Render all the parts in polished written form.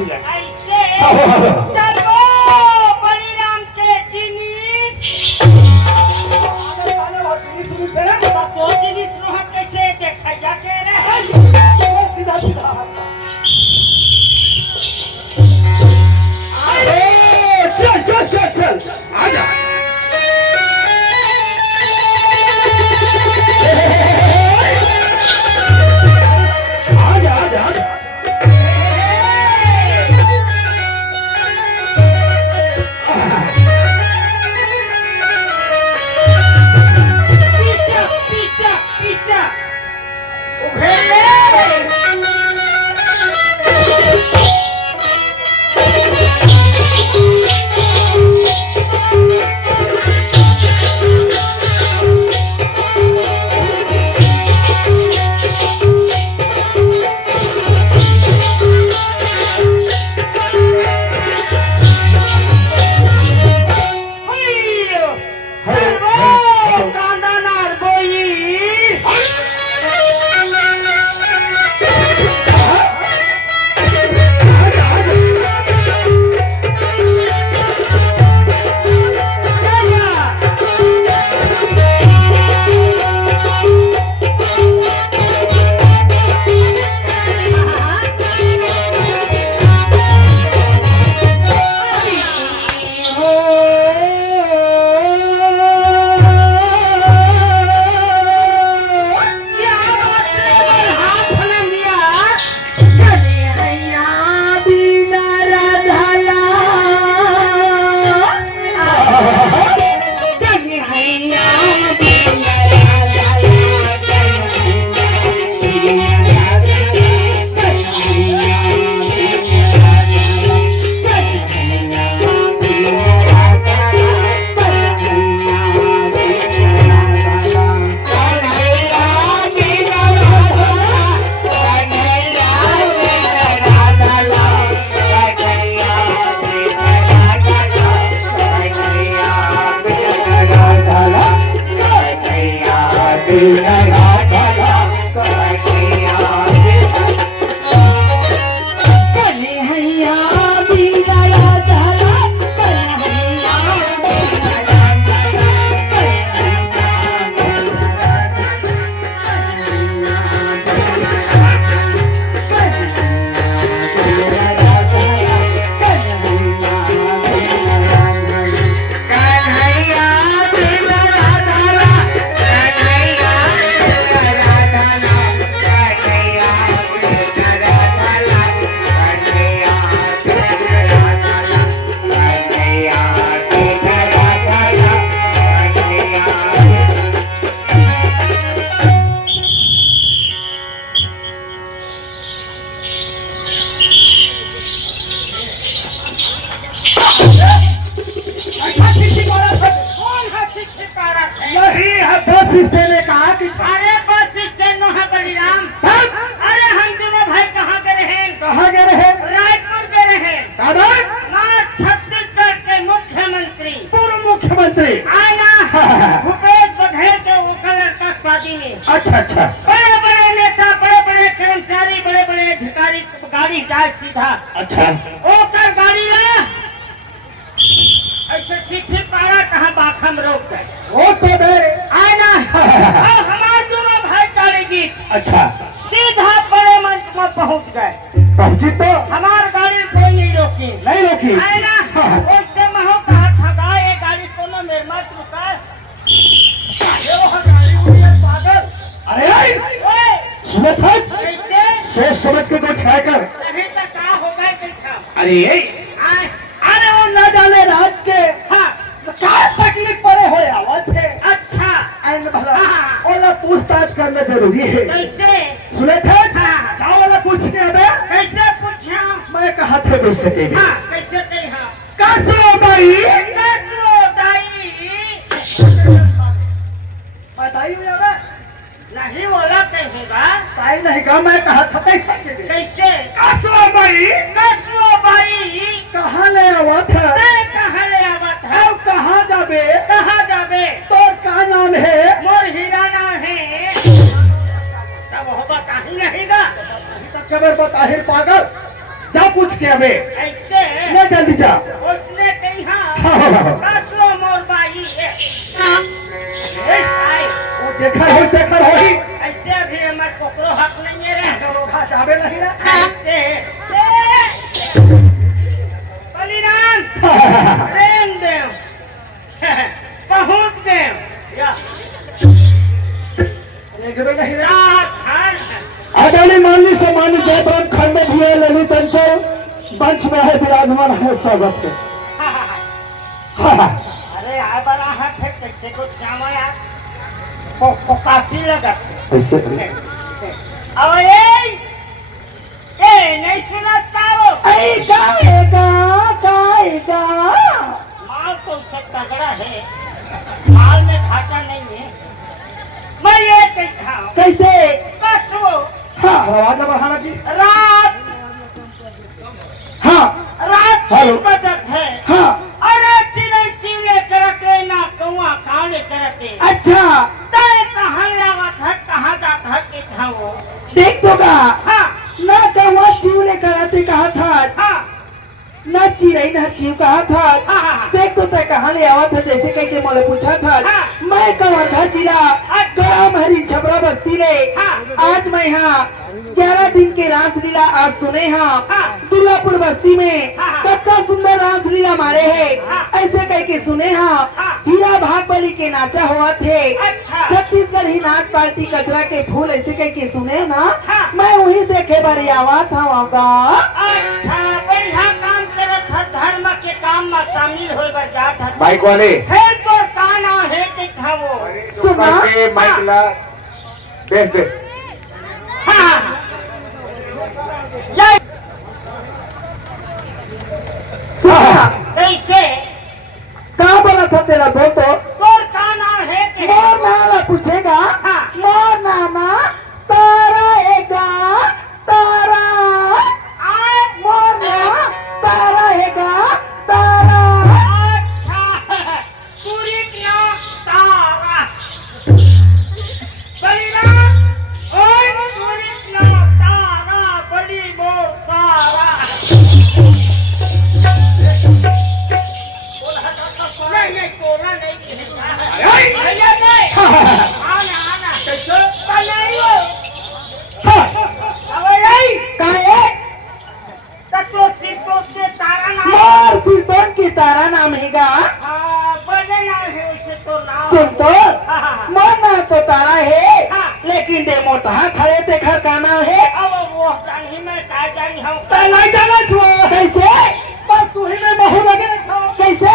सुन ऐसे चलो बलिराम के जिनिस तो जिनिस नो कैसे देखा जाके रे सीधा सीधा चल चल चल चल आजा आजा आजा पीछा पीछा पीछा उघेरे बस स्टैंड ने कहा कि अरे बस स्टैंड है बलिराम। अरे हम दोनों भाई कहाँ गए हैं? कहाँ गए हैं? रायपुर गए हैं। कहाँ? छत्तीसगढ़ के मुख्यमंत्री पूर्व मुख्यमंत्री आया भूपेश बघेल के वो लड़का शादी में। अच्छा अच्छा बड़े बड़े नेता, बड़े बड़े कर्मचारी, बड़े बड़े अधिकारी गाड़ी जाए सीधा। अच्छा ओकर गाड़ी ला ऐसे सीधी पारा कहाँ बाखम रोक गए। वो तो दे आए ना हमारे दोनों भाई गाड़ी जीत अच्छा सीधा बड़े मंच में पहुंच गए। पहुंची तो हमार गाड़ी कोई नहीं रोकी। नहीं रोकी आए ना उससे महो कहा ठगा ये गाड़ी कोनो मेरे मत रुका। पागल अरे ओए सुनो था कैसे सोच समझ के कुछ है कर नहीं तो क्या होगा कैसा। अरे आए अरे वो न जाने रात के हाँ क्या तकलीफ पड़े हो आवत है। अच्छा आइन भला हाँ। ओला पूछताछ करना जरूरी है। कैसे सुने थे हाँ। जाओ वाला पूछने हमें कैसे पूछा। मैं कहा थे कैसे कही हाँ कैसे कहा कसरो भाई कसरो दाई बताइए मुझे नहीं बोला कहेगा ताई नहीं कहा मैं कहा था कैसे कही कैसे कसरो भाई कसरो भाई कहाँ ले आवा था मैं कहाँ ले आवा था अब कहाँ जाबे कहाँ जाबे तोर का नाम है मोर हीरा नाम है तब होगा कहीं रहेगा खबर बताहिर पागल जा पूछ के अबे ऐसे ले जल्दी जा। उसने कहा हाँ। कसलो मोर बाई है आई, वो देखर होई ऐसे अभी हमार कोकरो हक नहीं है रे रोखा जाबे नहीं ना। ऐसे बलिदान रेन दे पहुंच दे या लेगबे नहीं रे। आदरणीय माननीय सम्मानित जयप्रम खंड भी है ललित अंचल मंच में है विराजमान है स्वागत के। अरे आ बड़ा है फिर कैसे को जामा यार को काशी लगा ऐसे अब ए नहीं सुना तारो गाएगा गाएगा माल तो उससे तगड़ा है माल में घाटा नहीं है मैं ये कहता हूँ कैसे कसो हाँ आवाज बढ़ाना जी। रात हाँ रात हेलो। 3 बजत है हाँ अरे चिड़ै चिड़ै करते ना कौआ काने करते अच्छा तय कहाँ लागत है कहाँ जात है कि था वो देख दोगा हाँ ना कौवा चिवले कराते कहा था हाँ ना चिड़ै ना चिव कहा था हाँ देख तो तय कहाँ ले आवा था जैसे कह के मोले पूछा था हाँ। मैं कवर्धा जिला गरम हरी छपरा बस्ती ले हाँ। आज मैं यहाँ 11 दिन के रासलीला आज सुने हाँ हाँ। दुर्गापुर बस्ती में हाँ। कितना सुंदर रासलीला मारे है हाँ। ऐसे कह के सुने हाँ हाँ। हीरा भाग बलि के नाचा हुआ थे अच्छा छत्तीसगढ़ ही नाच पार्टी कचरा के फूल ऐसे कह के सुने ना हाँ। मैं वही देखे बड़ी आवाज था वहाँ का अच्छा बढ़िया काम करत है धर्म के काम में शामिल हो जात है माइक वाले है तो का नाम है कि था वो सुना करके माइक ला बेच दे। हाँ ये सुना कैसे कहाँ बोला था तेरा दो तो तोर का नाम है कि मोर नाना पूछेगा हाँ। मोर नाना तारा एगा तारा आए मोर नाना तारा एगा तारा अच्छा पूरी ना तारा बलिदान ओए पूरी ना तारा बलि मोर सारा नहीं कोरा नहीं कहता नहीं आना आना कैसे नहीं हो अब यही काहे तत्व सिद्धों के तारा नाम मोर सिद्धों की तारा नाम हैगा बड़े नाम है उसे तो नाम सुनतो हाँ। मोर नाम तो तारा है हाँ। लेकिन दे मोटा खड़े देखर का नाम है अब वो जानी मैं का जानी हूँ तै नहीं जाना छुआ कैसे बस तू ही में बहु लगे रखो कैसे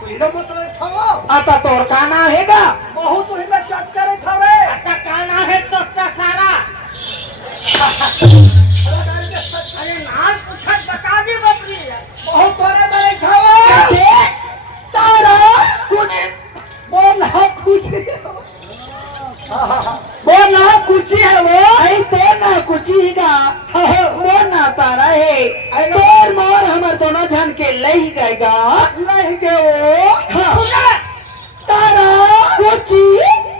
तू ही मत रे थावा आता तोर का नाम हैगा बहुत तू ही में चट करे थावे। अच्छा काना है तो सारा अरे नाम पूछत बता दी बकरी बहुत तोरे मेरे थावा। कैसे तारा तूने बोल हा कुछ वो ना कुछ है वो ऐसे ना कुछ ही का वो ना तारा है तोर मोर हमर दोनों जन के लही गएगा लह गए हाँ सुना तारा कुची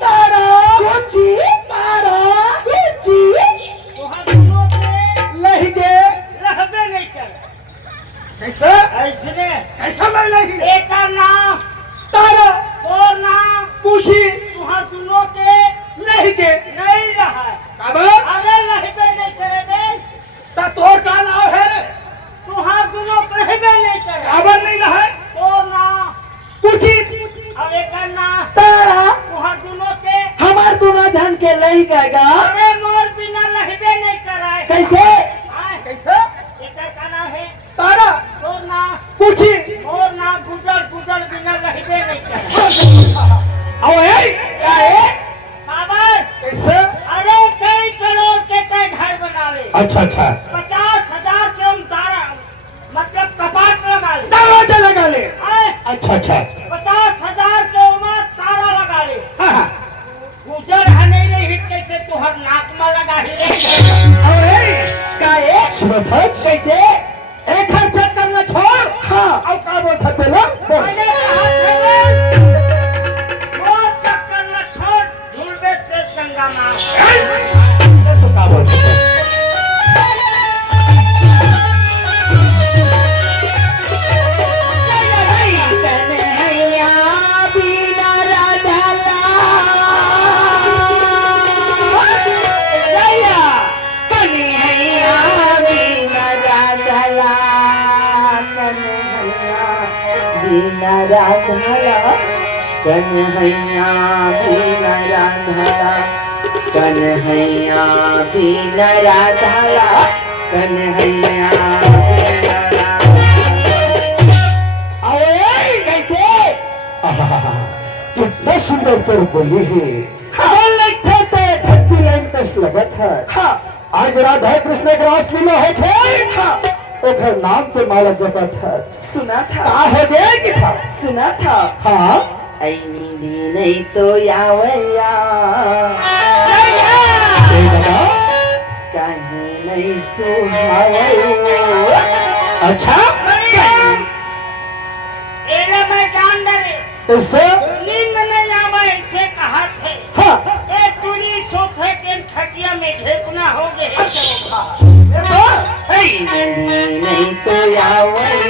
तारा कुची तारा कुची तुहां दोनों के लह गए रहबे नहीं कर कैसे ऐसने कैसा नहीं लही एक का नाम तारा और नाम पूछी तुहां दोनों के लह गए नहीं रहा कब अरे रहबे नहीं करे बे ता तोर का नाम है रे तुहां दोनों रहबे नहीं करे काबर नहीं लहे और नाम पूछी अब एक का नाम तारा तुहां दोनों के हमार दोनों जन के लही गएगा अरे मोर बिना रहबे नहीं कराए कैसे आए, कैसे एक का नाम है तारा और नाम पूछी और नाम गुजर गुजर बिना रहबे नहीं करे आओ ए क्या है बाबर कैसे अरे कई करोड़ के कई घर बनावे अच्छा अच्छा 50,000 के हम तारा मतलब कपाट लगा ले दरवाजा लगा ले आए, अच्छा अच्छा 50,000 के उमर तारा लगा ले हाँ गुजर है नहीं रही कैसे तुहर नाक में लगा ही रही आओ ए क्या है शिवथज कैसे एक खर्चा करना छोड़ हाँ अब का बोल था तेला मैंने कहा था वो चक्कर न छोड़ झूलबे से गंगा माँ तो का बोल बिना राधाला कन्हैया बिना राधाला कन्हैया बिना राधाला कन्हैया बिना अरे कैसे कितना सुंदर तर बोली है खबर लगता है भक्ति लाइन कस लगत है हाँ आज राधा कृष्ण के रास लीला है थे हाँ ओकर नाम पे माला जपत है सुना था का हो गया कि था सुना था हाँ ऐनी नहीं तो यावैया ए बाबा कहीं नहीं सुहावैया अच्छा एले मैं जान डरे कैसे नींद में नहीं आवा ऐसे कहा थे हाँ ए तुरी सोफे के खटिया में ढेकुना हो गए चलो खा नहीं तो यावैया